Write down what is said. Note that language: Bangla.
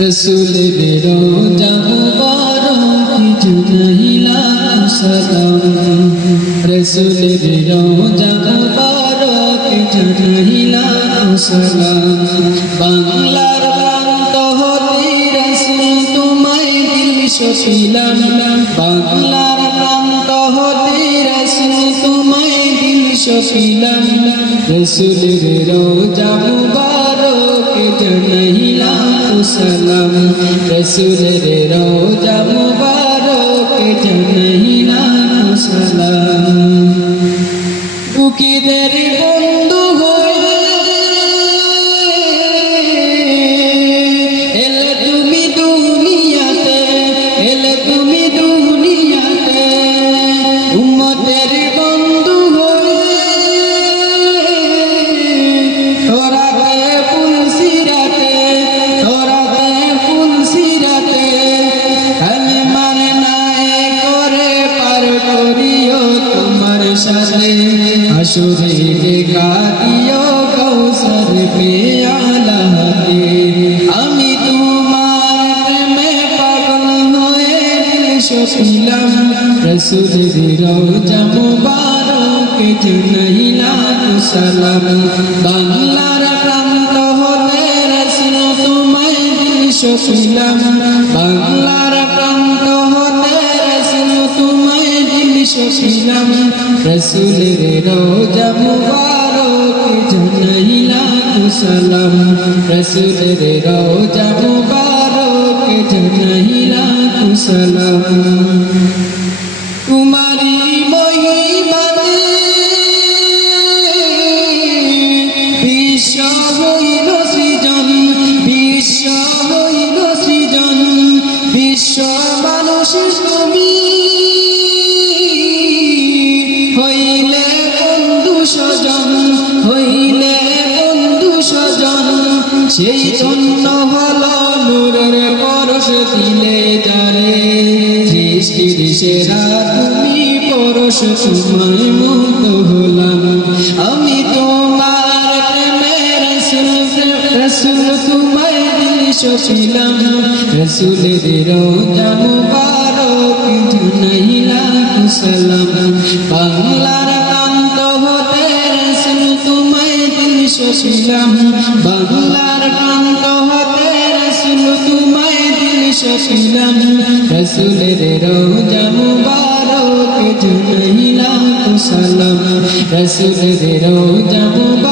রসুলের রোজা মুবারক জানাইলাম সালাম, রসুলের রোজা মুবারক জানাইলাম সালাম। বাংলার প্রান্ত হতে রসুল তোমায় দিল সপিলাম, বাংলার প্রান্ত হতে রসুল তোমায় দিল সপিলাম। রসুলের রোজা মুবারক জানাইলাম সালাম, রসুলের রোজা মুবারক জানাইলাম সালাম। দুঃখীদের বন্ধু হয়ে এলে তুমি দুনিয়াতে, এলে তুমি দুনিয়াতে। উম্মতের বন্ধু হয়ে তোরাতে ফুলসিরাতে, তোরাতে ফুলসিরাতে। কালিমার নাই করে পার করিও তোমার সাথে, আসরে দেখা দিও কৌসর পেয়ালা হাতে। আমি তোমার প্রেমে পাগল হয়ে দিল সপিলাম, রসুলের রোজা মুবারক জানাইলাম সালাম। বাংলার প্রান্ত হতে রসুল তোমায় দিল সপিলাম, বাংলার প্রান্ত হতে রসুল তোমায় দিল সপিলাম। রসুলের রোজা মুবারক জানাইলাম সালাম, রসুলের রোজা মুবারক জানাইলাম সালাম। তোমারি মহিমাতে বিশ্ব হইল সৃজন, বিশ্ব হইল সৃজন। বিশ্ব মানুষ তুমি হইলে বন্ধু স্বজন, হইলে বন্ধু স্বজন। সেই জন্য হলো নূরের পরশ দিলে যারে, সৃষ্টির সেরা তুমি পরশ তোমায় মুগ্ধ হলাম। আমি তোমার প্রেমে রসুল, রসুল তোমায় দিল সপিলাম। রসুলের রোজা মুবারক জানাইলাম সালাম। বাংলার প্রান্ত হতে রসুল তোমায় দিল সপিলাম, বাংলার প্রান্ত হতে রসুল তোমায় দিল সপিলাম। রসুলের রোজা মুবারক জানাইলাম সালাম, রসুলের রোজা মুবারক